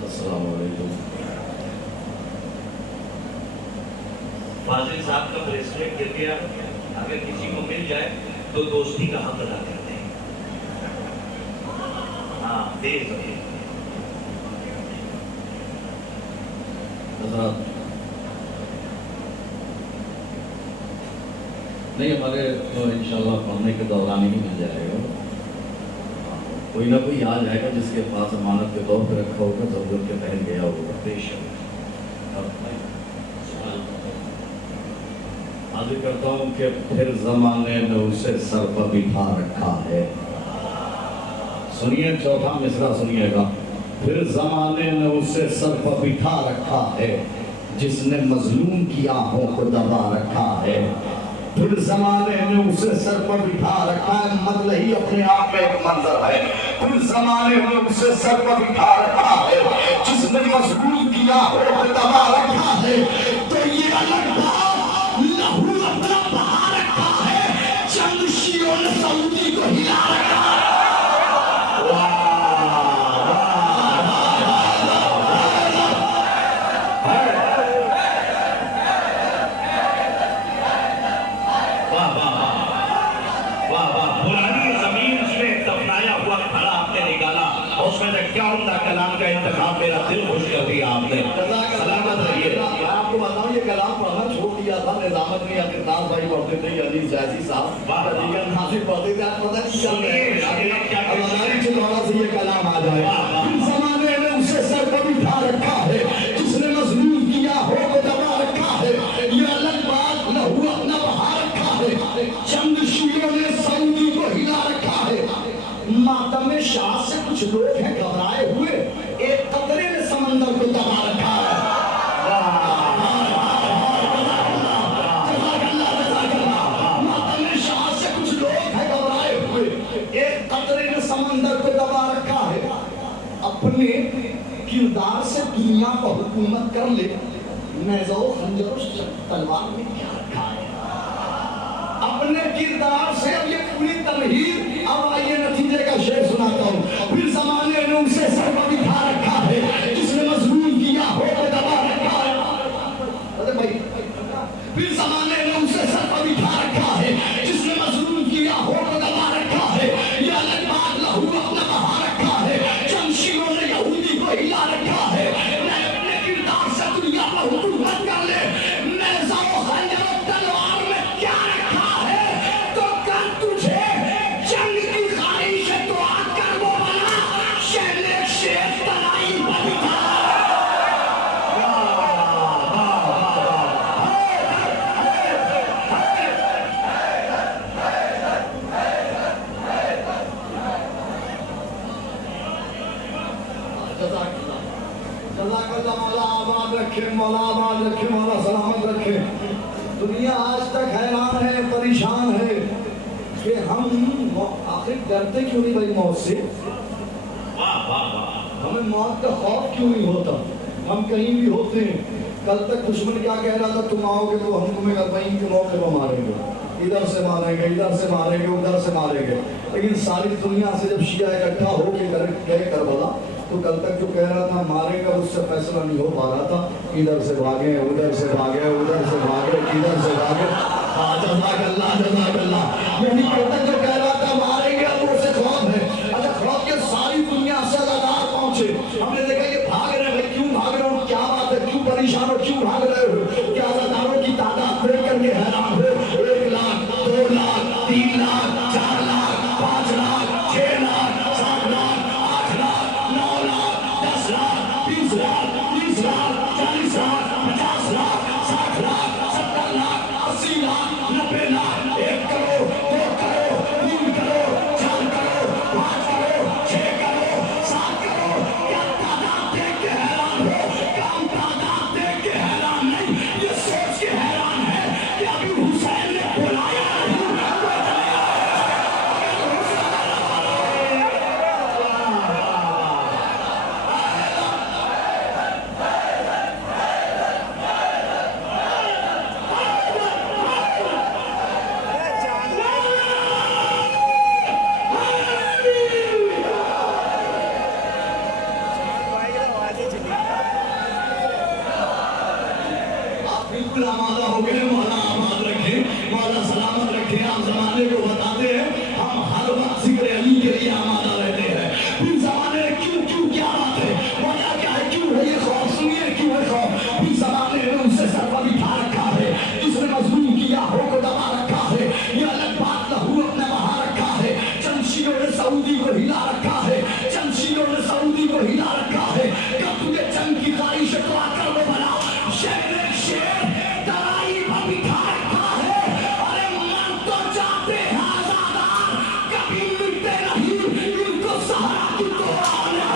अस्सलाम वालेकुम। फाजिल साहब का ब्रेसलेट गिर गया, अगर किसी को मिल जाए तो दोस्ती का हक अदा करते हैं। हाँ, देख नहीं, हमारे तो इंशाल्लाह पढ़ने के दौरान ही मिल जाएगा। कोई ना कोई आ जाएगा जिसके पास अमानत के तौर पर रखा होगा, जरूरत के तहत गया होगा। बेशक आगे करता हूँ कि फिर जमाने ने उसे सर पर बिठा रखा है। सुनिए, चौथा मिसरा सुनिएगा। फिर जमाने ने उसे सर पर बिठा रखा है, जिसने मजलूम की आंखों को दबा रखा है। फिर जमाने ने उसे सर पर बिठा रखा है, मतलब ही अपने आप में एक मंजर है। फिर जमाने ने उसे सर पर बिठा रखा है, जिसने मजलूम की आंखों को दबा रखा है। तो ये अलग बात, लहू अपना बहा रखा है, चंद शीरों ने सऊदी को हिला रखा है। कलाम का इंतखाब मेरा दिल खुश कर दिया आपने। सलामत रहिए। मैं आपको बताऊं, ये कलाम पढ़ना छोड़ दिया था निजामत में, अगर नाज भाई पढ़ते थे, अली जैसी साहब अलीगढ़ नासिर पढ़ते थे। आप पता नहीं चल रहे से ये कलाम आ जाए। इस जमाने में उसे सर पर बिठा रखा है, जिसने मजलूम किया हो को दबा रखा है। ये अलग बात, लहू अपना बहा रखा है, चंद शीरों ने सऊदी को हिला रखा है। मातम शाह से कुछ लोग हैं घबराए हुए, एक कतरे में समंदर को दबा रखा है। मातम शाह से कुछ लोग हैं घबराए हुए, एक कतरे में समंदर को दबा रखा है। अपने किरदार से दुनिया को हुकूमत कर ले, नेज़ो खंजर तलवार में क्या रखा है। अपने किरदार से, अब ये पूरी तमहीद, अब आइए नतीजे का शेर सुनाता हूँ। फिर जमाने ने उसे सर पर बिठा रखा है, जिसने मजलूम किया हो को दबा रखा है। अरे भाई, फिर जमाने ने उसे सर पर बिठा रखा है, जिसने मजलूम किया हो को दबा रखा है। ये अलग बात, लहू अपना बहा रखा है, जमशीरों ने यहूदी को हिला रखा है। मैं अपने किरदार से दुनिया पर हुकूमत कर ले, नेज़ा व खंजर व तलवार में क्या रखा है। तो कल तुझे जंग की ख्वाहिश है तो आकर वो बना, शहले शेर तनाई पर बिठा। मौला आबाद रखे, मौला सलामत रखे। दुनिया आज तक हैरान है, परेशान है कि हम आखिर डरते क्यों नहीं भाई मौत से। हमें मौत का खौफ क्यों नहीं होता। हम कहीं भी होते हैं, कल तक दुश्मन क्या कह रहा था, तुम आओगे तो हम तुम्हें कहीं के मौके पर मारेंगे, इधर से मारेंगे, इधर से मारेंगे, उधर से मारेंगे। लेकिन सारी दुनिया से जब शिया इकट्ठा हो के गए करबला, तो कल तक जो कह रहा था मारेगा, उससे फैसला नहीं हो पा रहा था। इधर से भागे, उधर से भागे, उधर से भागे, इधर से भागे। जज़ाकल्लाह, जज़ाकल्लाह। यानी कल तक जो कह रहा था मारेंगे, अब उससे खौफ है। अच्छा, खौफ के सारी दुनिया से अज़ादार पहुंचे। हमने देखा ये भाग रहे हैं, भाई क्यों भाग रहे हो, क्या बात है, क्यों परेशान हो, क्यों भाग रहे हो। क्या अज़ादारों की तादाद देख करके हैरान हो। 1 लाख, 2 लाख, 3 लाख, 4 लाख, 5 लाख, 6 लाख, 7 लाख, 8 लाख, 9 लाख, 10 लाख, 20 लाख, 30 लाख, 40 लाख, 50 लाख, 60 लाख, 70 लाख, 80 लाख, 90 लाख, 1 करोड़, 2 करोड़, 3 करोड़, 4 करोड़, 5 करोड़, 6 करोड़, 7 करोड़। क्या तादाद देख के हैरान हो, काम तादाद देख के हैरान नहीं, ये सोच के हैरान है कि अभी हुसैन ने बुलाया नहीं, वो इतने ہیں آپ زمانے کو بتاتے ہیں ہم ہر وقت ذکر علی کے لیے آمادہ رہتے ہیں پھر زمانے میں کیوں کیا بات ہے وجہ کیا ہے کیوں ہے یہ خوف سنیے کیوں ہے خوف پھر زمانے میں اسے سر پر بٹھا رکھا ہے جس نے مظلوم کیا ہو کو دبا رکھا ہے یہ الگ بات لہو اپنے بہا رکھا ہے چند شیعوں نے سعودی کو ہلا رکھا ہے چند شیعوں نے سعودی کو ہلا رکھا ہے کب تجھے چند کی خواہش تو آ کر وہ بنا شیر درائی پر بٹھا رکھا ہے ارے من تو جاتے ہیں آزادار کبھی ملتے نہیں ان کو سہارا کی توڑا نے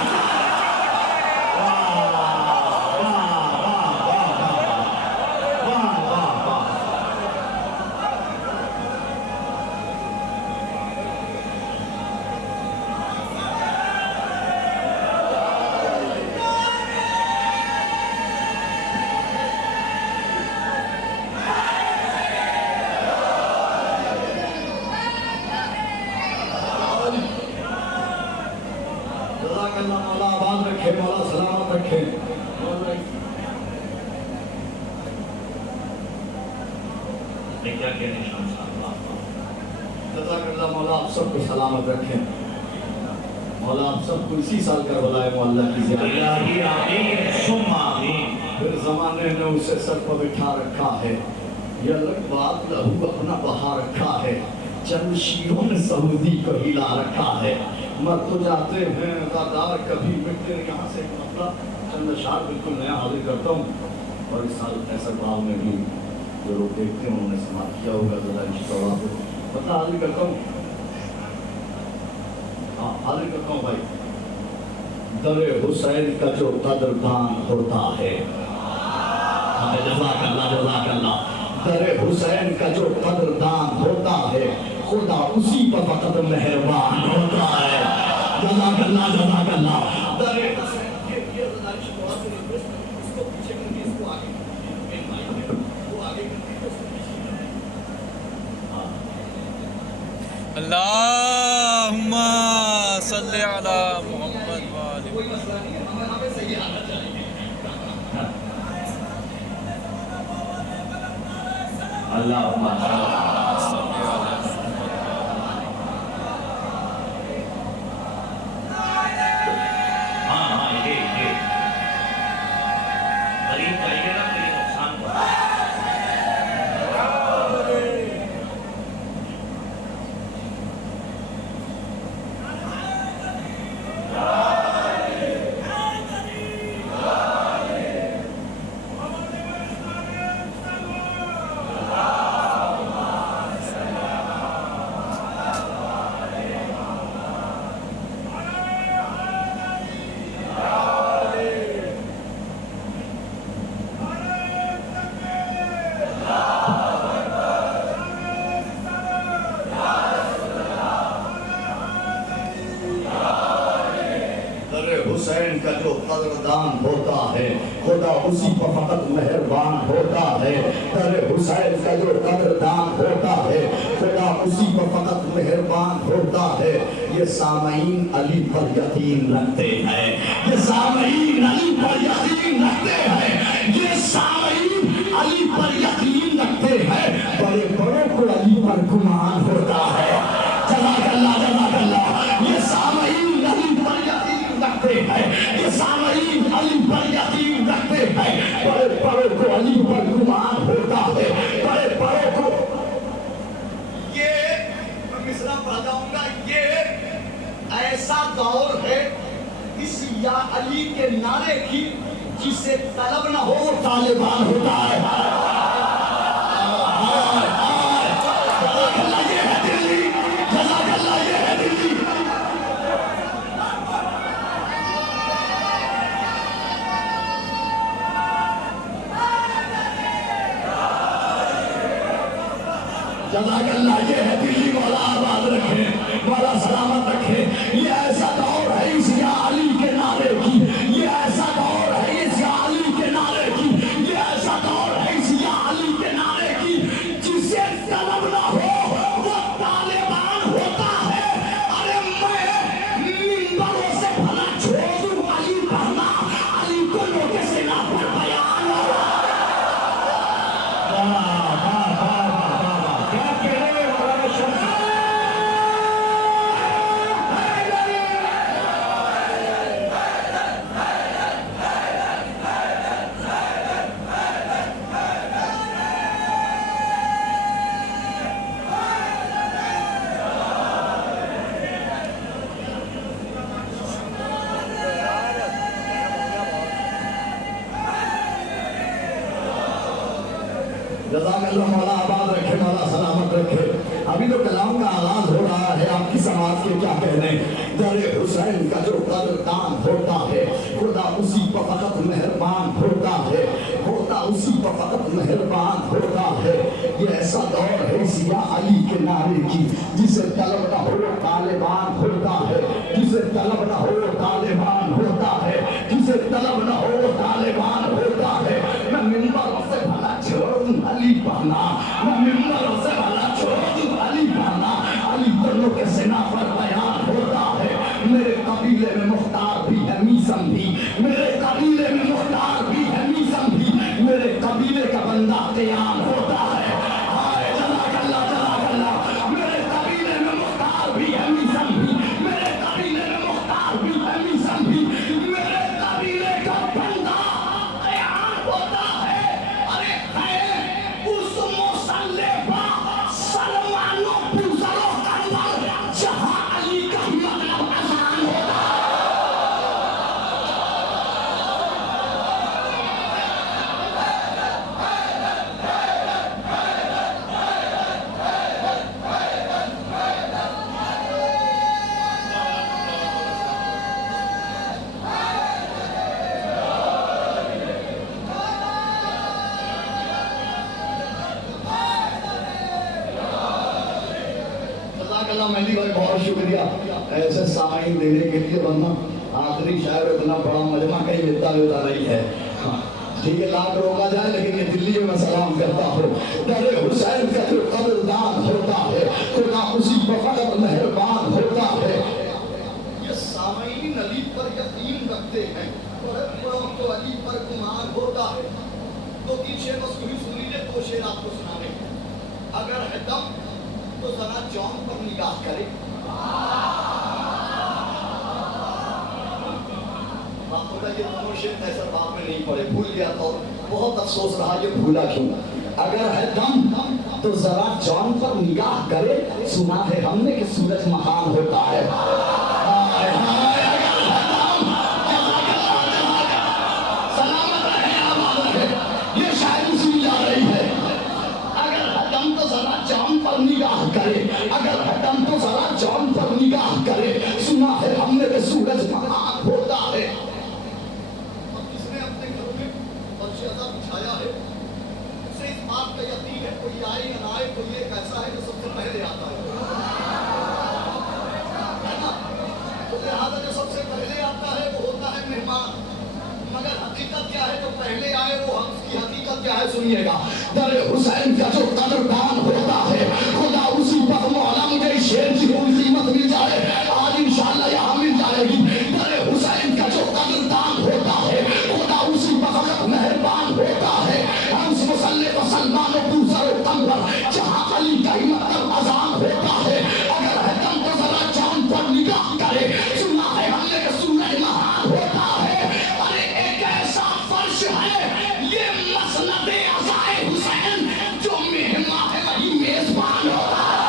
مولا آباد رکھے مولا سلامت رکھے میں کیا کہنے شام صاحب جزاک اللہ مولا آپ سب کو سلامت رکھیں مولا آپ سب کو اسی سال کربلا معلّہ کی زیارت آمین ثم آمین پھر زمانے نے اسے سر پر بٹھا رکھا ہے یہ الگ بات لہو اپنا بہا رکھا ہے چند شیعوں نے سعودی کو ہلا رکھا ہے مر تو جاتے ہیں غدار کبھی مٹتے نہیں یہاں سے ایک مسئلہ چند اشعار بالکل نیا حاضر کرتا ہوں اور اس سال ایسا باغ میں بھی جو لوگ دیکھتے ہیں انہوں نے سماعت کیا ہوگا ذرا انشاءاللہ پتہ حاضر کرتا ہوں ہاں حاضر کرتا ہوں بھائی در حسین کا جو قدردان ہوتا ہے جزاک اللہ در حسین کا جو قدردان ہوتا ہے خدا اسی پر فقط مہربان ہوتا ہے جزاک اللہ در حسین یہ رضائش بہت اس کو پیچھے کر کے اس کو آگے وہ آگے کر کے اس کو پیچھے اللہم صلی علی محمد وآلہ کوئی مسئلہ نہیں ہے ہمیں صحیح آنا چاہیے اللہم غریب جائیے گا تو یہ نقصان ہوا حسین کا جو قدردان ہوتا ہے خدا اسی پر فقط مہربان ہوتا ہے در حسین کا جو قدردان ہوتا ہے خدا اسی پر فقط مہربان ہوتا ہے یہ سامعین علی پر یقین رکھتے ہیں یہ سامعین علی پر یقین رکھتے ہیں یہ سامعین علی پر یقین رکھتے ہیں بڑے بڑوں کو علی پر گمان ہوتا ہے جزاک اللہ یہ سامعین علی پر یقین رکھتے ہیں یہ سامعین علی پر یقین رکھتے ہیں بڑے بڑوں کو علی پر گمان ہوتا ہے بڑے بڑوں کو یہ میں مصرع پڑھ جاؤں گا یہ ایسا دور ہے اس یا علی کے نعرے کی جسے طلب نہ ہو وہ طالبان ہوتا ہے جزاک اللہ یہ ہے دلی مولا آباد رکھے مولا سلامت رکھے یہ ایسا دور ہے اس یا علی کے نعرے کی یہ ایسا دور ہے اس یا علی کے نعرے کی یہ ایسا دور ہے اس जज़ाकल्लाह, मौला आबाद रखे, मौला सलामत रखे। अभी तो कलाम का आगाज हो रहा है, आपकी समाज के क्या कहने। दरे हुसैन का जो कदरदान होता है, खुदा उसी पर फकत मेहरबान होता है, होता उसी पर फकत मेहरबान होता है। ये ऐसा दौर है सिया अली के नारे की, जिसे तलब न हो तालिबान होता है, जिसे तलब न हो तालिबान होता है, जिसे तलब न हो तालिबान होता है। मैं मिंबर से भला छोड़ दूं अली पहना, मैं मिंबर से भला छोड़ दूं अली पहना, अली दोनों के सेना पर बयान होता है। मेरे कबीले में मुख्तार भी है मीसम भी, मेरे कबीले में मुख्तार भी है मीसम भी, मेरे कबीले का बंदा तैयार होता है। हाय जज़ाकल्लाह जज़ाकल्लाह, मेरे कबीले में मुख्तार भी है मीसम भी, मेरे कबीले में मुख्तार भी है मीसम भी, मेरे कबीले का बंदा तैयार होता है। अरे है उस मुसल्लेफा सलमानो पुजरो कंबल, जहां अली का मतलब आसान होता है। जज़ाकल्लाह मेहदी भाई, बहुत शुक्रिया ऐसे सामाइन देने के लिए, वरना आखिरी शायर इतना बड़ा मजमा कहीं मिलता जुलता नहीं है। हाँ, ठीक है, लाख रोका जाए, लेकिन ये दिल्ली में मैं सलाम करता हूँ। दरे हुसैन का जो कदरदान होता है, खुदा उसी पर फकत मेहरबान होता है। ये सामाइन अली पर यकीन रखते हैं, तो अली पर गुमान होता है। तो तीन शेर बस वही सुन लीजिए, दो शेर आपको सुनाने हैं। अगर है दम तो जरा जॉन पर निगाह करे। ये दोनों शेर फैसल बाप में नहीं पड़े, भूल गया था, बहुत अफसोस रहा, ये भूला क्यों। अगर है दम तो जरा जॉन पर निगाह करे, सुना है हमने कि सूरज महान होता है। हाय हाय, अगर है दम, सलामत रहे, आबाद रहे, ये शायरी सुनी जा रही है। अगर है दम तो जरा जॉन पर निगाह करे, अगर है दम तो जरा जॉन पर निगाह करे, सुना है हमने कि सूरज महान होता है। बिछाया है, उसे इस बात का यकीन है, कोई आए या ना आए, कोई एक ऐसा है जो सबसे पहले आता है ना। तो लिहाजा जो सबसे पहले आता है वो होता है मेहमान। मगर हकीकत क्या है, जो पहले आए वो उसकी हकीकत क्या है, सुनिएगा। दरे हुसैन का जो कदरदान होता है, खुदा उसी पर मौला मुझे शेर की कोई कीमत मिल जाए, आज इंशाअल्लाह यहाँ मिल जाएगी। दरे हुसैन का जो कदरदान होता है, खुदा उसी पर फकत मेहरबान होता है। हम उस मुसल्ले को सलमान दूसरे कंबर, जहाँ अली का ही मतलब अजान होता है। अगर है दम तो जरा चांद पर निगाह करे, सुना है हमने कि सूरज महान होता है। अरे एक ऐसा फर्श है ये मसनदे अज़ाए हुसैन, जो मेहमान है वही मेजबान होता है।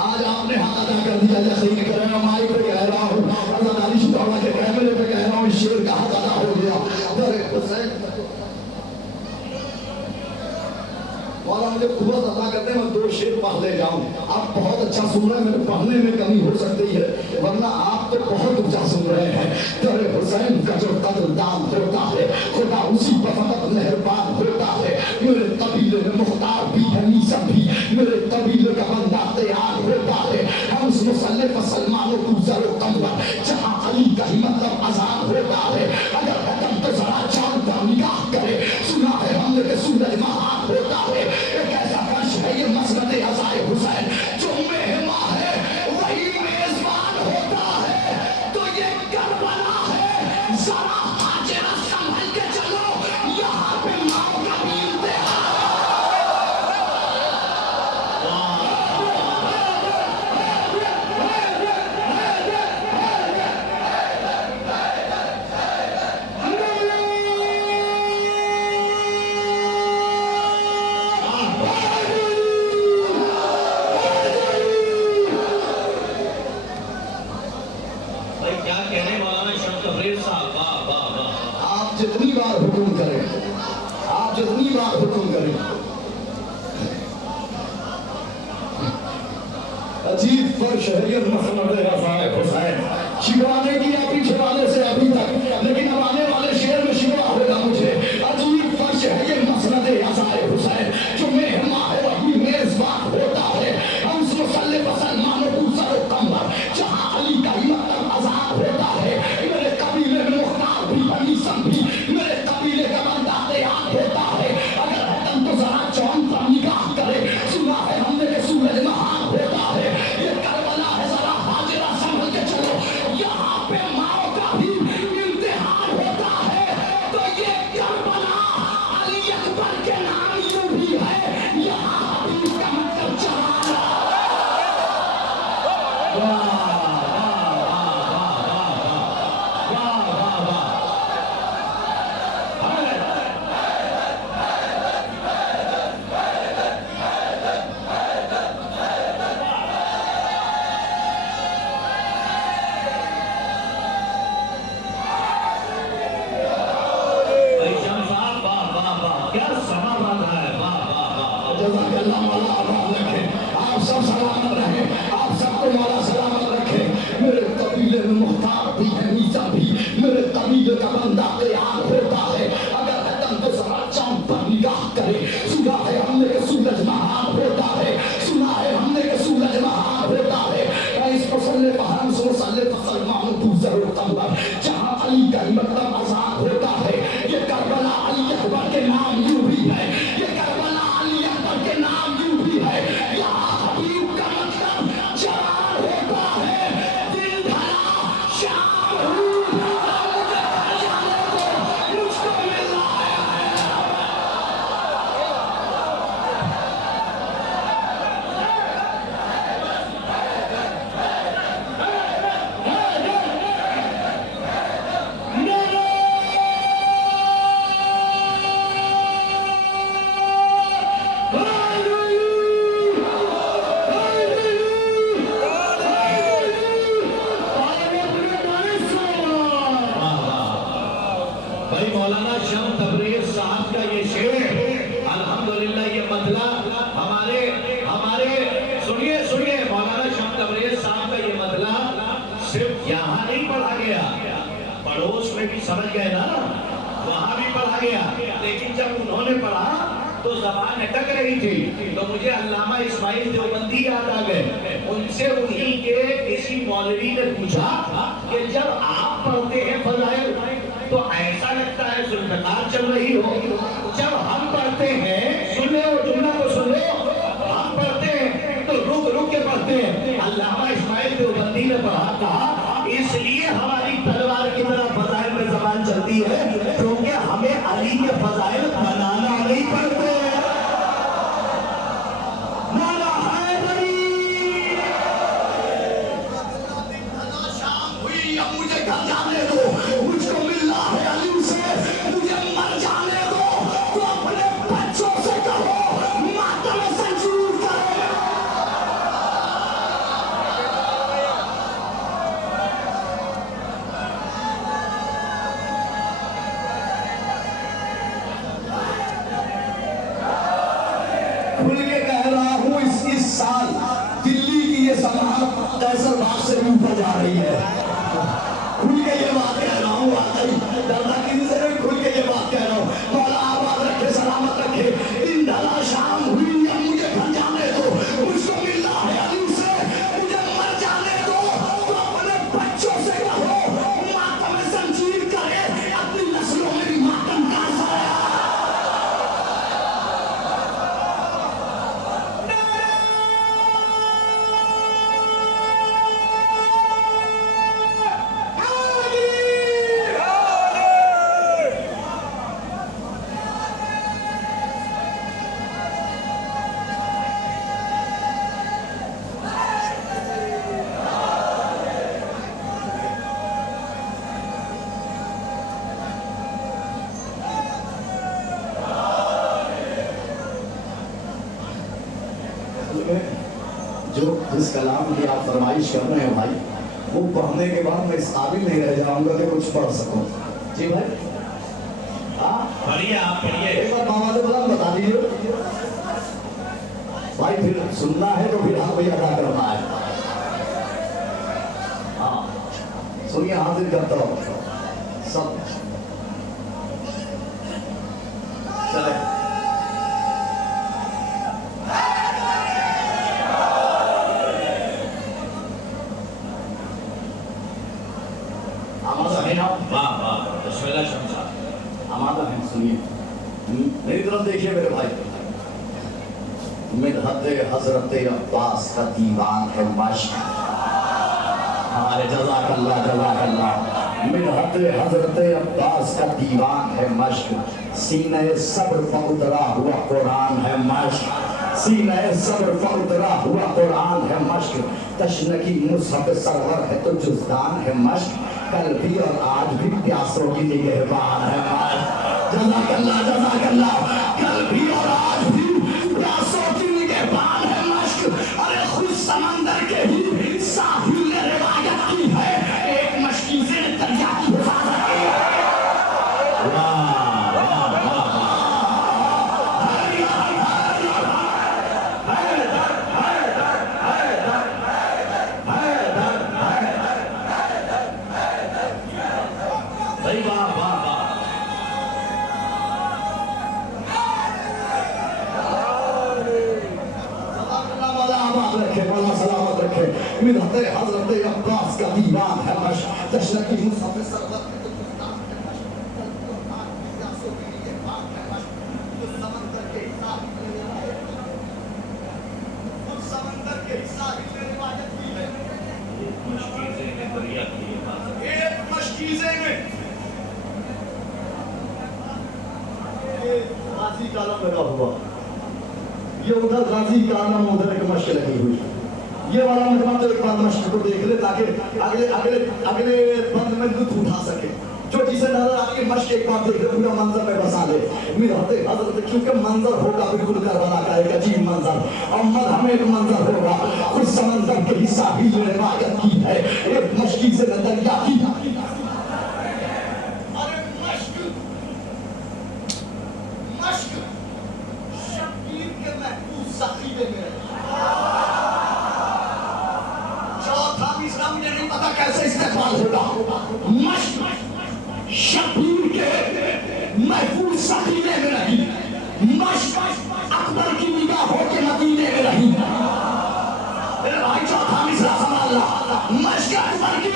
आज आपने हाथ अदा कर दिया, जैसे ही कह रहा हूँ, माइक पे कह रहा हूँ, हज़रत अली शुजावा के कैमरे पे कह रहा हूँ, शेर का हाथ अदा हो गया। मौला मुझे कुव्वत अता करते, मैं दो शेर पढ़ ले जाऊं। आप बहुत अच्छा सुन रहे हैं, मेरे पढ़ने में कमी हो सकती है, वरना आप तो बहुत ऊंचा सुन रहे हैं। तेरे हुसैन का जो कदरदान होता है, खुदा उसी पर फकत मेहरबान होता है। मेरे कबीले में मुख्तार भी है मीसम भी, मेरे कबीले का बंदा तैयार होता है। हम उस मुसल्ले पर सलमानो दूसरो कंबर, जहाँ अली का ही मतलब अजान होता है। अगर कदम तो जरा चांद पर निगाह करे, सुना है हमने कि सूरज महान होता है। एक ऐसा फर्श है ये मसनदे अज़ाए हुसैन, जो मेहमान है वही मेजबान होता है। तो ये करबला है, जरा हाजिरा संभल के चलो, यहाँ पे माओ का भी इम्तिहान। बार हुक्म करें, आप जितनी बार हुक्म करें। अजीब फर्श है ये मसनद रफ़ाए हुसैन, शिकवाने किया पीछे वाले से अभी तक, लेकिन अब आने वाले शेर में शिकवा होगा मुझे। अजीब फर्श है ये मसनद रफ़ाए हुसैन, जो मेहमा है वही मेज़बान होता है। हम मुसल्ले मुसलमानों को सरो कमर, जहाँ अली का ही मतलब आजाद होता है। मेरे कबीले में मुख्तार भी बनी संभी, मेरे कबीले का बंदा तैयार होता है। अगर है दम तो जरा चौन पर निगाह करे, सुना है हमने कि सूरज महान होता है। ये करबला है जरा हाजिरा संभल के चलो, यहाँ पे माओ का भी इम्तिहान होता है। तो ये करबला अली अकबर के नाम यूं भी है, यहाँ हबीब का मतलब चराना। वाह जज़ाकल्लाह मौला आबाद रखे, आप सब सलामत रहे, आप सबको मौला सलामत रखे। मेरे कबीले में मुख्तार भी है, मीसा भी, मेरे कबीले का बंदा तैयार होता है। अगर हतम तो जरा चांद पर निगाह करे, सुना है हमने कि सूरज महान होता है, सुना है हमने कि सूरज महान होता है। इस मुसल्ले पर हम मुसल्ले पर सलमान दूसरे कमर, जहाँ अली का मतलब आजाद होता है। ये करबला अली अकबर के नाम यूं भी है, ये करबला अली अकबर के नाम यूं भी है। यहाँ हबीब का मतलब जलाल होता है। दिन ढला शाम हुई, मुझे घर जाने दो, मुझको मिलना है। भाई मौलाना शाह तबरेज़ साहब का ये शेर, अल्हम्दुलिल्लाह, ये मतलब हमारे हमारे सुनिए सुनिए, मौलाना शाह तबरेज़ साहब का ये मतलब सिर्फ यहाँ नहीं पढ़ा गया, पड़ोस में भी समझ गए ना, वहाँ भी पढ़ा गया। लेकिन जब उन्होंने पढ़ा तो ज़बान अटक रही थी, तो मुझे अल्लामा इस्माइल देवबंदी याद आ गए। उनसे उन्हीं के किसी मौलवी ने पूछा कि जब आप पढ़ते हैं फज़ाइल तो ऐसा लगता है ज़ुल्फ़िकार चल रही हो, जब हम पढ़ते हैं, सुन लो जुमला को सुन लो, हम पढ़ते हैं तो रुक रुक के पढ़ते हैं। अल्लामा इस्माइल देवबंदी ने पढ़ा, कहा इसलिए हमारी तलवार की तरह फज़ाइल में ज़बान चलती है क्योंकि हमें अली के फज़ाइल बनाना नहीं पड़ते। मौला हैदरी शाम हुई, अब मुझे घर जाने दो, मुझको मिलना है अली से, मुझे मर जाने दो। तो अपने बच्चों से कहो मातम संजूर करें। खुल के कह रहा हूँ, इस साल दिल्ली की ये समाज कैसरबाग से ऊपर जा रही है। खुल के ये बात कह रहा हूँ, वाकई डरना किसी से नहीं, खुल के ये बात कह रहा हूँ। मौला आबाद रखे, सलामत रखे। दिन ढला शाम हुई, अब मुझे घर जाने दो, मुझको मिलना है अली से, मुझे मर जाने दो। तो अपने बच्चों से कहो मातम संजीर करे, अपनी नस्लों में भी मातम का साया। जो जिस कलाम की आप फरमाइश कर रहे हैं भाई, वो पढ़ने के बाद मैं इस काबिल नहीं रह जाऊंगा कि कुछ पढ़ सकूं। जी भाई, हाँ पढ़िए आप पढ़िए। एक बार मामा से बुलंद बता दीजिए भाई, फिर सुनना है तो फिर हाँ कोई अदा करना है। हाँ सुनिए, हाजिर करता हूँ सब चले। आमादा है आप? वाह वाह, बिस्मिल्लाह शमसा। आमादा है, सुनिए मेरी तरफ देखिए मेरे भाई। मिदहत हजरत अब्बास का दीवान है मश्क। अरे जज़ाकल्लाह जज़ाकल्लाह। मिदहत हजरत अब्बास का दीवान है मश्क। सीने सब्र पर उतरा हुआ कुरान है मश्क। सीने सब्र पर उतरा हुआ कुरान है मश्क। तशनकी मुसहफ सरवर है तो जुज़दान है मश्क। कल भी और आज भी प्यासों की निगहबान है मश्क। जज़ाकल्लाह जज़ाकल्लाह। कल भी और आज भी प्यासों की निगहबान है मश्क। अरे खुद समंदर के ही साहिल ने रिवायत की है, एक मशकीज़े ने दरिया की हिफाजत की है। भाई वाह वाह वाह। सलामत रखे। मिदहत हजरत अब्बास का दीवान है मश्क। तशनकी मुसहफ सरवर है तो जुज़दान है मश्क। कल भी और आज भी प्यासों की निगहबान है मश्क। खुद समंदर के ही साहिल ने रिवायत की है। खुद समंदर के ही साहिल ने रिवायत की है। मशकीज़े ने दरिया की हिफाजत। एक मशकीज़े ने गाजी का आलम लगा हुआ, ये उधर गाजी का आलम, उधर एक मश्क लगी हुई। ये वाला मजमा तो एक बार मश्क को देख ले ताकि अगले अगले अगले बंद में लुत्फ उठा सके। जो जिसे नजर आ रही है मश्क एक बार देख ले, पूरा मंजर में बसा ले। मिदहत हजरत, क्योंकि मंजर होगा बिल्कुल करबला का एक अजीब मंजर और मरहम एक मंजर होगा। खुद समंदर के ही साहिल ने रिवायत की है, एक मशकीज़े ने दरिया की। अरे मश्क मश्क शब्बीर के महफूज ज़ख़ीरे में है। चौथा तीसरा मुझे नहीं पता कैसे इस्तेमाल होगा। मश्क शब्बीर के महफूज ज़ख़ीरे में रही। मश्क अकबर की निगाहों के मदीने में रही। मेरे भाई चौथा तीसरा संभालना। मश्क अकबर की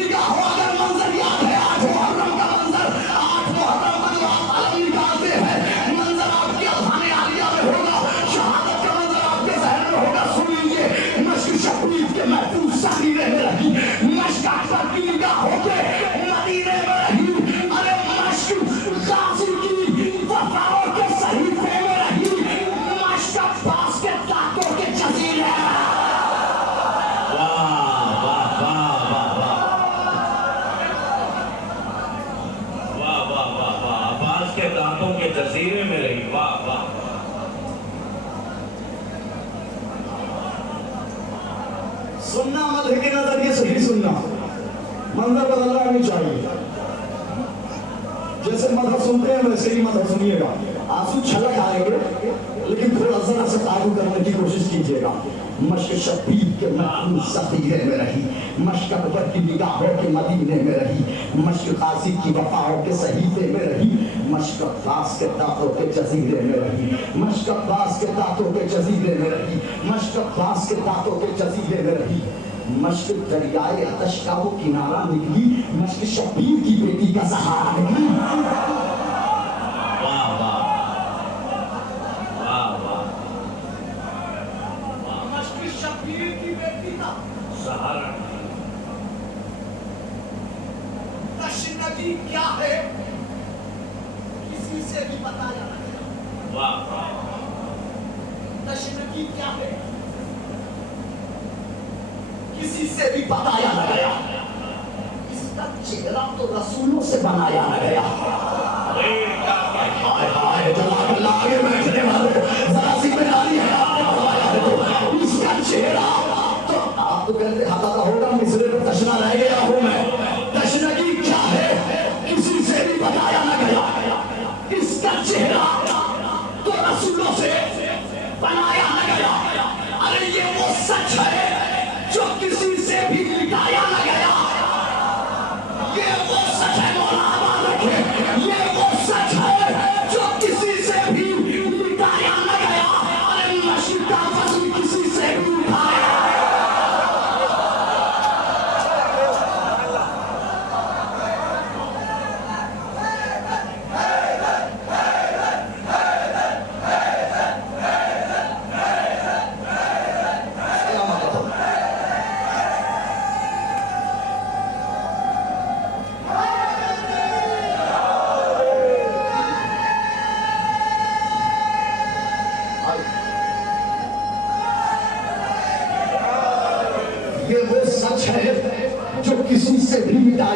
निगाहों, अगर मंजर याद है 8 मुहर्रम का मंजर, 8 मुहर्रम को जो आप अलग निकालते हैं, मंजर आपके अज़हाने आलिया में होगा, शहादत का मंजर आपके ज़हन में होगा। सुन लीजिए, मश्क शब्बीर के महफूज ज़ख़ीरे में रही। मश्क अकबर की निगाहों के मदीने में रही। अरे मश्क गाज़ी की वफ़ाओं के सहीफ़े में रही। मश्क अब्बास के दांतों के जज़ीरे में। के दांतों के जजीरे में रही। वाह वाह। सुनना मत है कि नजरिए से ही सुनना, मंजर बदलना नहीं चाहिए। जैसे मदद सुनते हैं वैसे ही मदद सुनिएगा। आंसू छलक आएंगे लेकिन थोड़ा जरा सा काबू करने की कोशिश कीजिएगा। मश्क शब्बीर के महफूज ज़ख़ीरे में रही। मश्क अकबर की निगाहों के मदीने में रही। मश्क गाज़ी की वफ़ाओं के सहीफ़े में रही। मश्क अब्बास के दांतों के जज़ीरे में रही। मश्क अब्बास के दांतों के जज़ीरे में रही। मश्क अब्बास के दांतों के जज़ीरे में रही। मश्क दरियाए अतश का वो किनारा निकली। मश्क शब्बीर की बेटी का सहारा निकली। वाह वाह वाह वाह। मश्क शब्बीर की बेटी का सहारा। तशनगी क्या है किसी से भी बताया न गया। वाह। तशनगी क्या है किसी से भी बताया न गया। इसका चेहरा तो रसूलों से बनाया न गया। हाय हाय जलाल आगे बैठने वाले जरा सी बेदारी है आपने बताया है तो इसका चेहरा तो आप तो कहते हताता होगा मिसरे पे तशना रह गया हूँ मैं। तशनगी क्या है किसी से भी बताया न गया। इस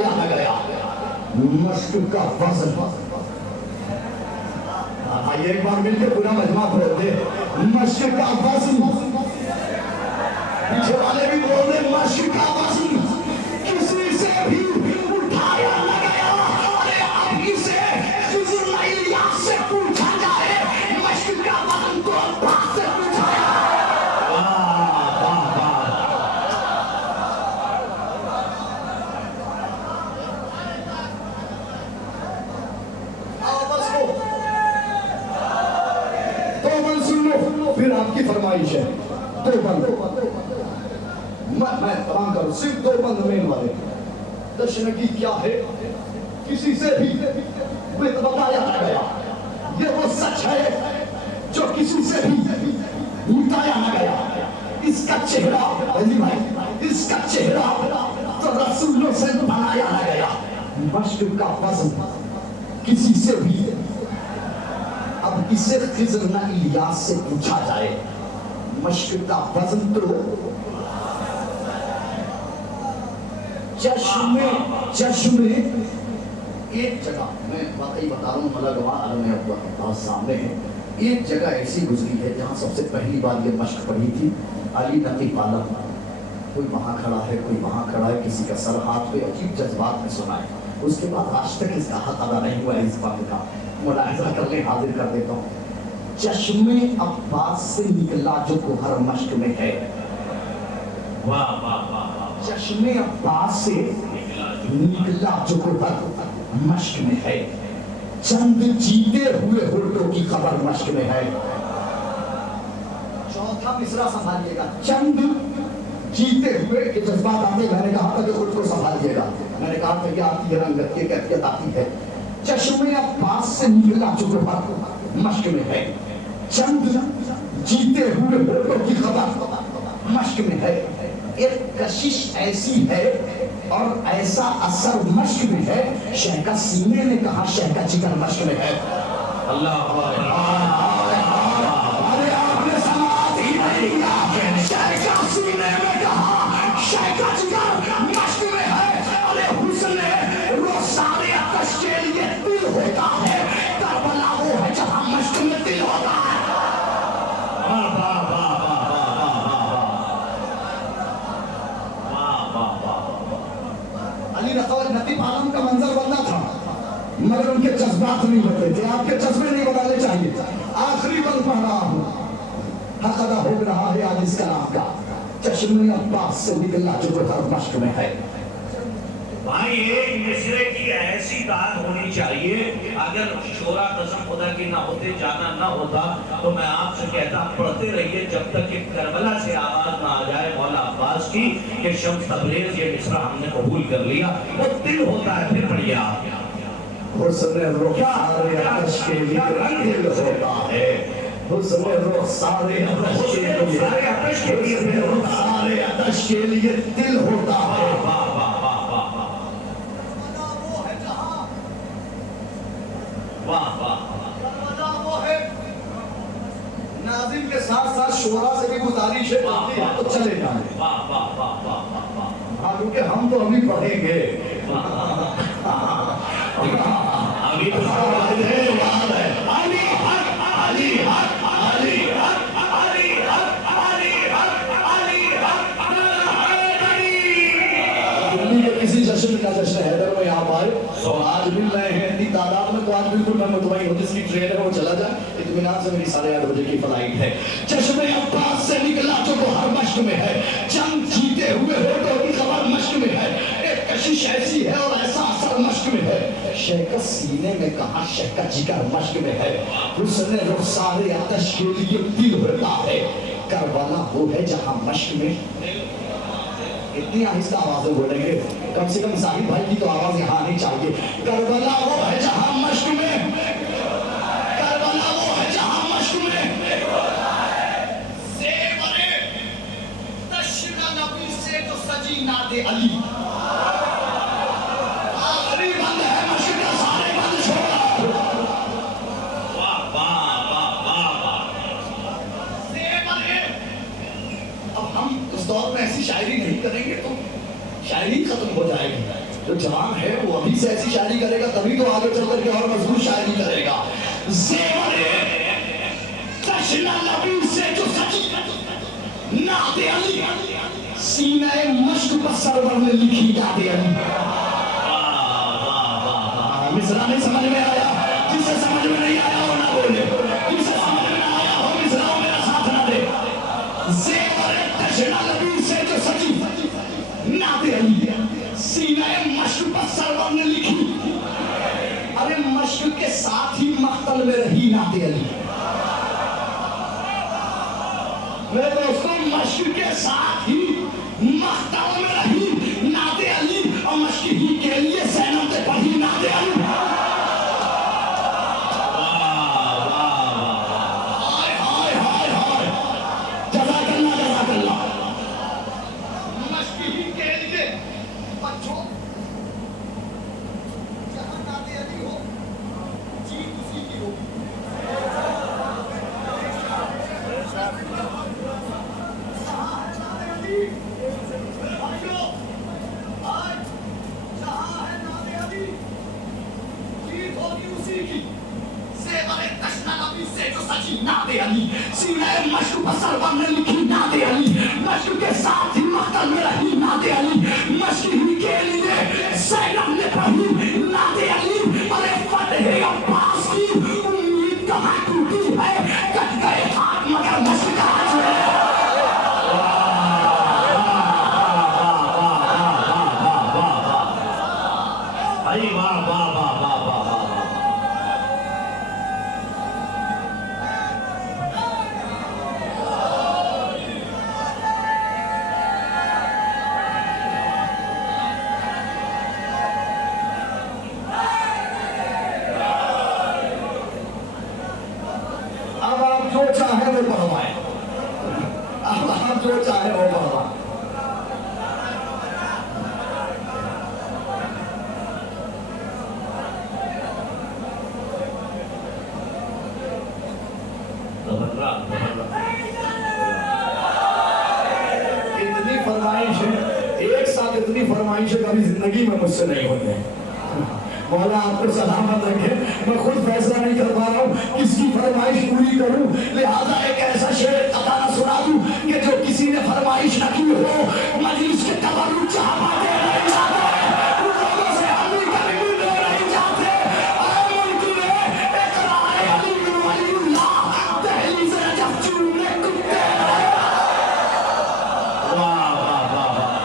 بتایا نہ گیا مشق کا وزن. آئیے ایک بار مل کے پورا مجمع بول دے مشق کا وزن. پیچھے والے بھی بول دے مشق کا وزن کسی سے بھی اٹھایا نہ گیا. ارے ابھی سے خضر الیاس سے پوچھا جائے مشق کا وزن کو عباس سے پوچھایا. پھر آپ کی فرمائش ہے دو بند. میں تمام کروں صرف دو بند مین والے. تشنگی کیا ہے کسی سے بھی بتایا نہ گیا. یہ وہ سچ ہے جو کسی سے بھی بتایا نہ گیا. اس کا چہرہ علی بھائی اس کا چہرہ تو رسولوں سے بنایا نہ گیا. مشق کا وزن کسی سے بھی. اب اسے خضر نہ الیاس سے پوچھا جائے مشق کا وزن تو چشم ایک جگہ میں واقعی بتا رہا ہوں ملا گواہ عالم بہت سامنے ہے. ایک جگہ ایسی گزری ہے جہاں سب سے پہلی بار یہ مشق پڑھی تھی علی نقی پالم. کوئی وہاں کھڑا ہے کوئی وہاں کھڑا ہے کسی کا سر ہاتھ پہ عجیب جذبات میں سنا ہے. اس کے بعد آج تک اس کا حق ادا نہیں ہوا ہے. اس بات کا ملاحظہ کرنے حاضر کر دیتا ہوں. چشم عباس سے نکلا جو گوہر مشق میں ہے. واہ واہ واہ. چشم عباس سے نکلا جو گوہر مشق میں ہے. چند جیتے ہوئے ہونٹوں کی خبر مشق میں ہے. چوتھا مصرع سنبھالیے گا. چند جیتے ہوئے کے جذبات آتے. میں نے کہا تھا کہ خود کو سنبھالیے گا. میں نے کہا تھا کہ آتی ہے رنگت کی کیفیت آتی ہے. چشم عباس سے نکلا جو گوہر مشق میں ہے. چند جیتے ہوئے ہونٹوں کی خبر مشق میں ہے. ایک کشش ایسی ہے اور ایسا اثر مشق میں ہے. شہ کا سینے نے کہا شہ کا جگر مشق میں ہے. اللہ ارے آپ نے سماعت ہی نہیں کیا. شہ کا سینے میں کہا شہ کا جگر مشق میں ہے. ارے حسن رخسار آتش کے لیے دل ہوتا ہے. کربلا وہ ہے جہاں مشق میں دل ہوتا ہے. علی نقی پالم کا منظر بننا تھا مگر ان کے جذبات نہیں بدلے تھے. آپ کے جذبے نہیں بدلنے چاہیے. آخری بند پڑھ رہا ہوں حق ادا ہو رہا ہے آج اس کلام کا. چشم عباس سے نکلا جو گوہر مشق میں ہے. بھائی ایک مصرے کی ایسی داد ہونی چاہیے. اگر شورا قسم خدا کی نہ ہوتے جانا نہ ہوتا تو میں آپ سے کہتا پڑھتے رہیے جب تک کہ کربلا سے آواز نہ آ جائے مولا عباس کی کہ شمس تبریز یہ مصرع ہم نے قبول کر لیا. وہ دل ہوتا ہے. پھر پڑھیے آپ. حسن رخسار آتش کے لیے دل ہوتا ہے. حسن رخسار آتش کے لیے دل ہوتا ہے. ناظم کے ساتھ ساتھ شورا سے بھی گزارش ہے تو چلے جائیں. ہاں کیونکہ ہم تو ابھی پڑھیں گے. ابھی تو دلی کے کسی جشن کا جشن حیدر میں یہاں پائے اور آج مل رہے ہیں اتنی تعداد میں تو آج بالکل میں مطمئن ہوں جس کی ٹرین ہے وہ چلا جائے. اطمینان سے میری 8:30 بجے کی فلائٹ ہے. چشم عباس سے نکلا جو گوہر مشق میں ہے. چند جیتے ہوئے ہونٹوں کی خبر مشق میں ہے. ایک کشش ایسی ہے اور ایسا اثر مشق میں ہے. شہ کا سینے میں کہا شہ کا جگر مشق میں ہے. حسن رخسار آتش کے لیے دل ہوتا ہے. کربلا وہ ہے جہاں مشق میں. اتنی آہستہ آوازیں بولیں گے کم سے کم ظاہر بھائی کی تو آواز یہاں آنی چاہیے. کربلا وہ ہے جہاں مشق میں. کربلا وہ ہے جہاں مشق میں. زیورے تشنہ نبی سے تو سجی ناد علی. آخری بند ہے مشق کا سارے بند چھوڑا. زیورے اب ہم اس دور میں ایسی شاعری نہیں کریں گے تو شاعری ختم ہو جائے گی. جو جوان ہے وہ ابھی سے ایسی شاعری کرے گا تبھی تو آگے چل کر کے اور مضبوط شاعری کرے گا. زیور تشنہ لبی سے جو سچی نعت علی سینہ مشک پر سرور نے لکھی یاد علی. مصرع نہیں سمجھ میں آیا؟ جسے سمجھ میں نہیں آیا وہ نہ بولے. جسے سمجھ میں نہ آیا وہ مصرع میرا ساتھ نہ دے. زیور تشنہ لبی سے جو سچی نعت علی سینہ مشک پر سرور نے لکھی. ارے مشک کے ساتھ ہی مقتل میں رہی نعت علی. میرے دوستوں مشک کے ساتھ ہی مقتل میں رہی نعت علی اور مشک ہی کے لیے زینب نے پڑھی نعت علی. سینہ مشک پر سرور نے لکھی نعت علی. مشک کے ساتھ ہی مقتل میں رہی نعت علی. مشک ہی کے لیے زینب نے پڑھی نعت علی. ارے فتح عباس کی امید کہاں ٹوٹی ہے کٹ گئے ہاتھ مگر مشک کا حج ہے. بھائی واہ واہ واہ واہ واہ. جو چاہے وہ پڑھوائے. اب آپ جو چاہے وہ پڑھوائے. اتنی فرمائش ہے ایک ساتھ اتنی فرمائش کبھی زندگی میں مجھ سے نہیں ہوتے. مولا آپ کو سلامت رکھے. میں خود فیصلہ نہیں کر پا رہا ہوں کس کی فرمائش پوری کروں. لہذا ایک ایسا شعر قطعہ سنا دوں کہ جو کسی نے فرمائش نہ کی ہو مجلس کے تبرک چاہ پاتے نہیں جاتے. لوگوں سے علی کبھی ملنے نہیں جاتے. اے ملک میں اقرار علی بن ولی اللہ دہلیز نجف چومنے کتے. واہ واہ واہ واہ.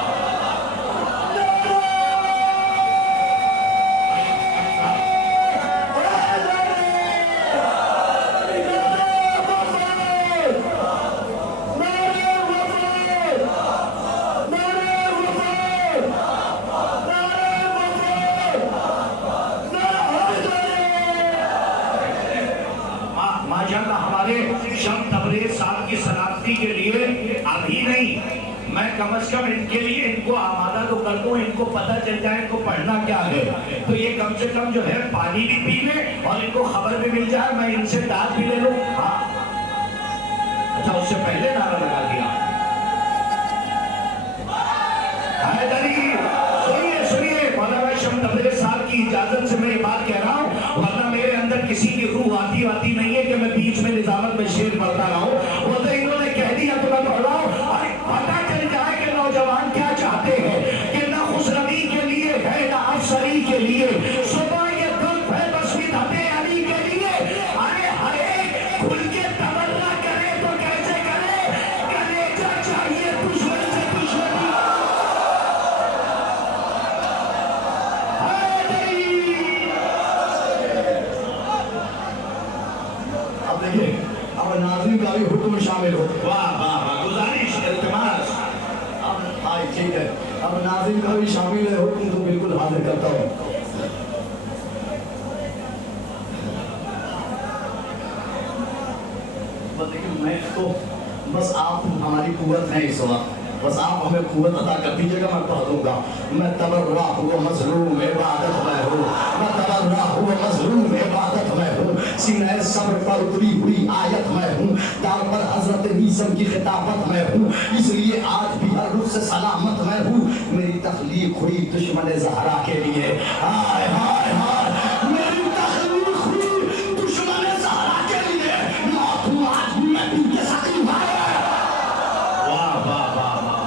شم تبریز صاحب کی سلامتی کے لیے ابھی نہیں میں کم از کم ان کے لیے ان کو آمادہ تو کر دوں. ان کو پتہ چل جائے ان کو پڑھنا کیا ہے تو یہ کم سے کم جو ہے پانی بھی پی لیں اور ان کو خبر بھی مل جائے. میں ان سے داد بھی لے لوں. ہاں اچھا اس سے پہلے نعرہ لگا دیا. سنیے مولانا شم تبریز صاحب کی اجازت سے میں یہ بات کہہ رہا ہوں ورنہ میرے اندر کسی کی روح آتی نہیں ہے کہ میں بیچ میں نظامت میں شعر پڑھتا رہا ہوں. وہ تو انہوں نے کہہ دیا تو میں پڑھ رہا ہوں. اور پتہ چل جائے کہ نوجوان کیا چاہتے ہیں کہ نہ خسروی کے لیے ہے نہ افسری کے لیے. صبح یہ دل ہے بس بدعت علی کے لیے. ارے ہر ایک کھل کے تبرہ کرے تو کیسے کرے. کلیجہ چاہیے دشمن سے دشمنی. اب دیکھیں اب ناظرین کا بھی حکم شامل ہو. واہ واہ واہ. گزارش التماس. اب ہائی ٹھیک ہے اب ناظرین کا بھی شامل ہے حکم تو بالکل حاضر کرتا ہوں. بس لیکن میں تو بس آپ ہماری قوت ہے اس وقت. بس آپ ہمیں قوت عطا کر دیجیے گا. میں پڑھ دوں گا. میں تبرہ ہوا مظلوم عبادت میں ہوں. میں تبرہ ہوا مظلوم عبادت میں ہوں. सीने सब्र पर उतरी हुई आयत मैं हूँ, दार पर हजरत ईसम की खिताबत मैं हूँ, इसलिए आज भी हर रूप से सलामत मैं हूँ। मेरी तख्लीक हुई दुश्मन ज़हरा के लिए, हाय हाय हाय, मेरी तख्लीक हुई दुश्मन ज़हरा के लिए, मौत हूँ आज भी मैं बिन्त सकीफ़ा है। वाह वाह वाह वाह।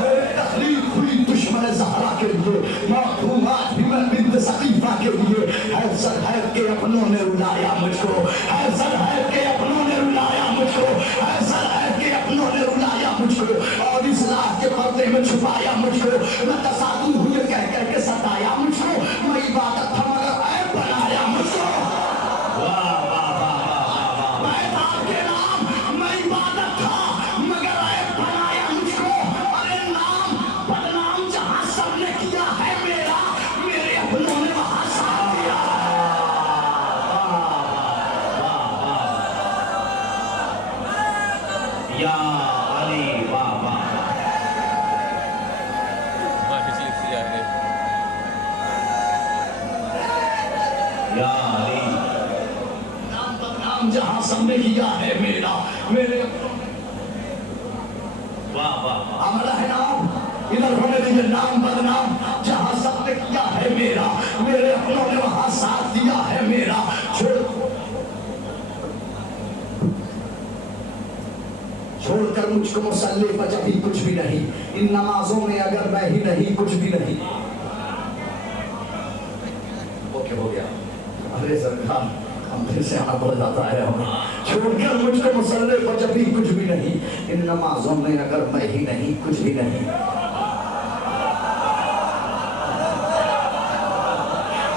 मेरी तख्लीक हुई दुश्मन ज़हरा के लिए, मौत हूँ आज भी मैं बिन्त सकीफ़ा के लिए। है सर है के अपनों ने रुलाया मुझको, है सर है के अपनों ने रुलाया मुझको, है सर है के अपनों ने रुलाया मुझको, और इस लाश के पर्दे में छुपाया मुझको। मैं तसादुर हुए कह कह के सताया मुझको, मैं इबादत था मगर ऐब बनाया मुझको। वाह वाह वाह वाह वाह। मैं आपके नाम मैं इबादत था मगर ऐब बनाया मुझको। अरे नाम बदनाम जहाँ सबने किया है मेरा, मेरे अपनों ने वहाँ साथ दिया। या अली वाह वाह। या अली नाम बदनाम जहाँ सबने किया है मेरा, मेरे वाह वाह वाह। अमला है नाम इधर होने दीजिए, नाम बदनाम जहाँ सबने किया है मेरा, मेरे अपनों ने वहाँ साथ दिया है मेरा। छोड़कर मुझको मुसल्ले पर जब भी कुछ भी नहीं, इन नमाजों में अगर मैं ही नहीं कुछ भी नहीं। ओके हो गया। अरे सरकार हम फिर से आना पड़ जाता है हमें। छोड़कर मुझको मुसल्ले पर जब भी कुछ भी नहीं, इन नमाजों में अगर मैं ही नहीं कुछ भी नहीं।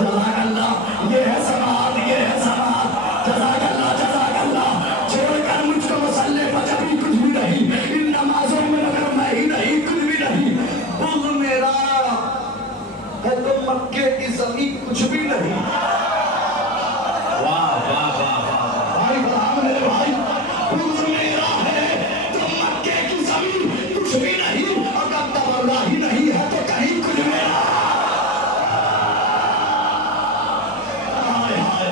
जज़ाकल्लाह, ये है समाद, ये है समाद। जज़ाकल्लाह जज़ाकल्लाह। छोड़कर मुझको मुसल्ले पर जब भी कुछ भी नहीं, इन नमाजों में अगर मैं ही नहीं कुछ भी नहीं। बुग़्ज़ मेरा है तो मक्के की ज़मीन कुछ भी नहीं। वाह वाह वाह वाह। भाई बता मेरे भाई, बुग़्ज़ मेरा है तो मक्के की ज़मीन कुछ भी नहीं, अगर तबर्रा ही नहीं है तो कहीं कुछ मेरा। हाय हाय,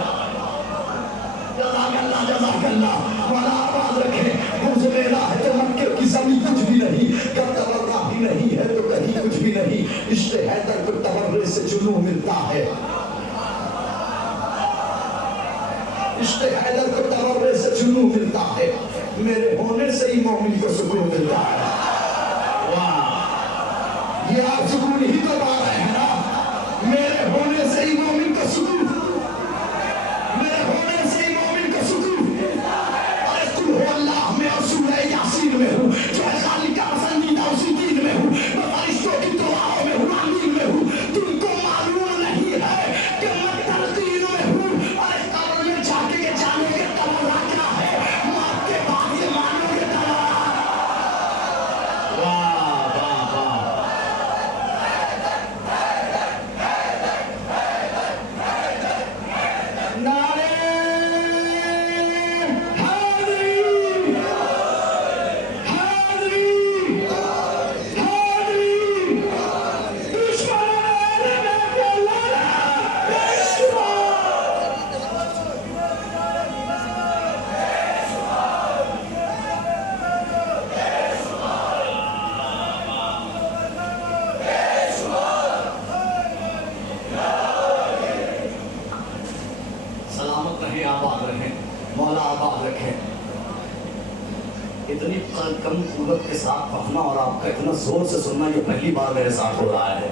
जज़ाकल्लाह जज़ाकल्लाह। वाला आवाज़ रखे, बुग़्ज़ मेरा है तो मक्के की ज़मीन कुछ भी नहीं, अगर तबर्रा ही नहीं है तो कहीं कुछ भी नहीं। इश्क़ हैदर को तबर्रे से जुनून मिलता है, इश्क़ हैदर को तबर्रे से जुनून मिलता है, मेरे होने से ही मोमिन को सुकून मिलता है। वाह। ये आप सुकून ही तो पा रहे हैं ना, मेरे होने से ही मोमिन को सुकून, मेरे होने से ही मोमिन को सुकून। अरे कुल हो अल्लाह में और सूरह यासीन में हूँ, जो है खालिक का पसंदीदा उसी दीन में हूँ, मैं फरिश्तों की दुआओं में हूँ, आमीन में हूँ। तुमको मालूम नहीं है कि मैं तलकीन में हूँ। अरे कब्र में जाके ये जानोगे तबर्रा क्या है, मौत के बाद ये मानोगे तबर्रा। वाह वाह वाह। नारे हाज़री हाज़री हाज़री, दुश्मन ने पे लड़ा सलामत रहें, आबाद रहें, मौला आबाद रखें। इतनी कम कुव्वत के साथ पढ़ना और आपका इतना जोर से सुनना ये पहली बार मेरे साथ हो रहा है।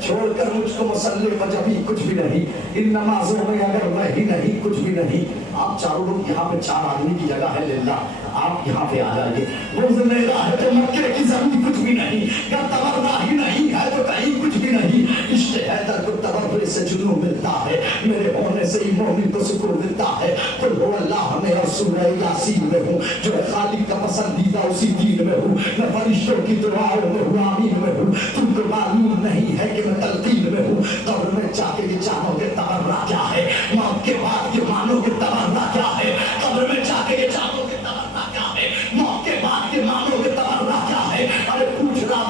छोड़कर मुझको मुसल्ले पर जब भी कुछ भी नहीं, इन नमाजों में अगर मैं ही नहीं कुछ भी नहीं। आप चारों लोग यहाँ पे 4 आदमी की जगह है लिल्ला, आप यहाँ पे आ जाइए। बुग़्ज़ मेरा है तो मक्के की ज़मीन कुछ भी नहीं, या तबर्रा ही नहीं है तो कहीं कुछ भी नहीं। इश्क़ हैदर को तबर्रे से जुनून मिलता है, मेरे होने से ही मोमिन को सुकून मिलता है। कुल हो अल्लाह में और सूरह यासीन में हूँ, जो है खालिक का पसंदीदा उसी दीन में हूँ, मैं फरिश्तों की दुआओं में हूँ, आमीन में हूँ। तुमको मालूम नहीं है कि मैं तलकीन में हूँ। कब्र में जाके ये जानोगे तबर्रा क्या है, मौत के बाद ये मानोगे तबर्रा क्या है। कब्र में जाके ये जानोगे तबर्रा क्या है, मौत के बाद ये मानोगे तबर्रा क्या है। अरे पूछ रहा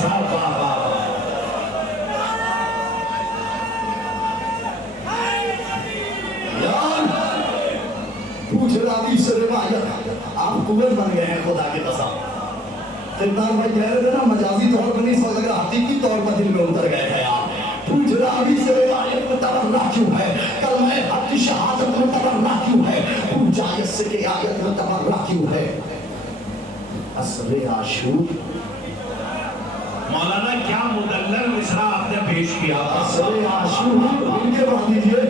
साहब वाह वाह वाह। यार पूछ रावी से रिवायत आप कुंवर बन गए हैं खुदा की कसम। सरदार भाई कह रहे थे ना मजाजी तौर पर नहीं समझ लगा, हकीकी तौर पर दिल में उतर गए हैं यार। पूछ रावी से रिवायत में तबर्रा क्यों है, कल मैं हक की शहादत में तबर्रा क्यों है, पूछ जायज से के आयत में तबर्रा क्यों है। असरे आशूर मौलाना क्या मुदल्लल मिसरा आपने पेश किया। असरे आशूर इनके बात दीजिए।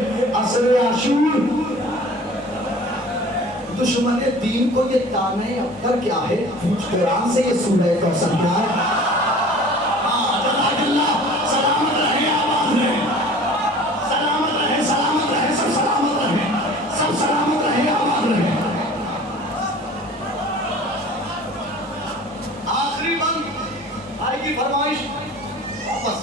असरे आशूर दुश्मन दीन को ये ताने अख्तर क्या है, कुरान से ये सूरह कौसर क्या है। हाँ, जज़ाकल्लाह, सलामत रहे, आबाद रहे, सलामत रहे, सलामत रहे, सब सलामत रहे, सब सलामत रहे, आबाद रहे। आखिरी बंद आएगी फरमाइश वापस।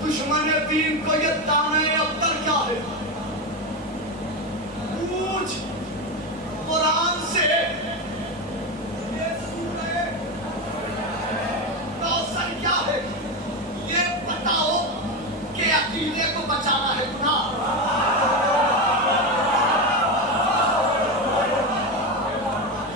दुश्मन दीन को ये ताने अख्तर क्या है, पूछ कुरान से ये सूरह कौसर क्या है, ये बताओ कि अकीदे को बचाना है गुनाह।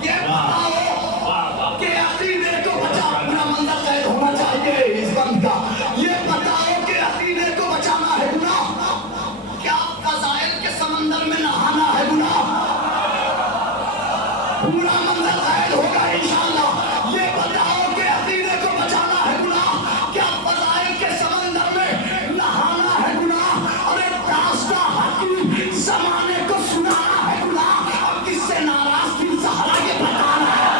ये बताओ कि अकीदे को बचाना, अपना मंदा कैद होना चाहिए इस बंद का। ये बताओ कि अकीदे को बचाना है गुनाह, क्या फ़ज़ाइल के समंदर में नहाना है गुनाह। पूरा मंजर कैद होगा इंशाअल्लाह। ये बताओ कि अकीदे को बचाना है गुनाह, क्या फ़ज़ाइल के समंदर में नहाना है गुनाह। अरे दास्ता हकीम ज़माने को सुनाना है गुनाह, अब किससे नाराज़ थी ज़हरा ये बताना है।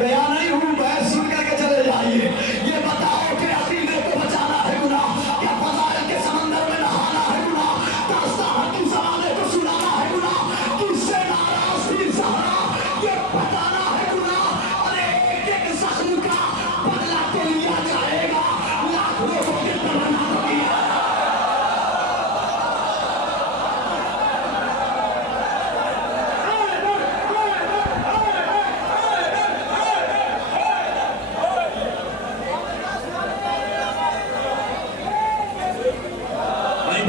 गया नहीं हूँ, बहस सुन करके चले जाइए। ये बताओ कि अकीदे को बचाना है गुनाह, क्या फ़ज़ाइल के समंदर में नहाना है गुनाह, दास्ता हकीम ज़माने को सुनाना है गुनाह, किससे नाराज़ थी ज़हरा ये बताना है गुनाह। अरे एक एक ज़ख्म का बदला तो लिया जाएगा, लाख लोगों के तमन्ना होगी।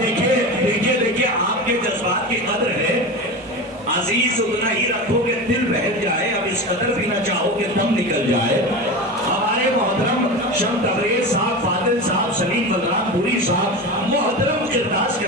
देखिए आपके जज्बात की कदर है, अजीज उतना ही रखोगे दिल बहल जाए, अब इस कदर भी ना चाहोगे दम निकल जाए। हमारे मोहतरम शम तबरेज़ साहब, फादिल साहब, सलीम बलरामपुरी साहब, मोहतरम किरदास के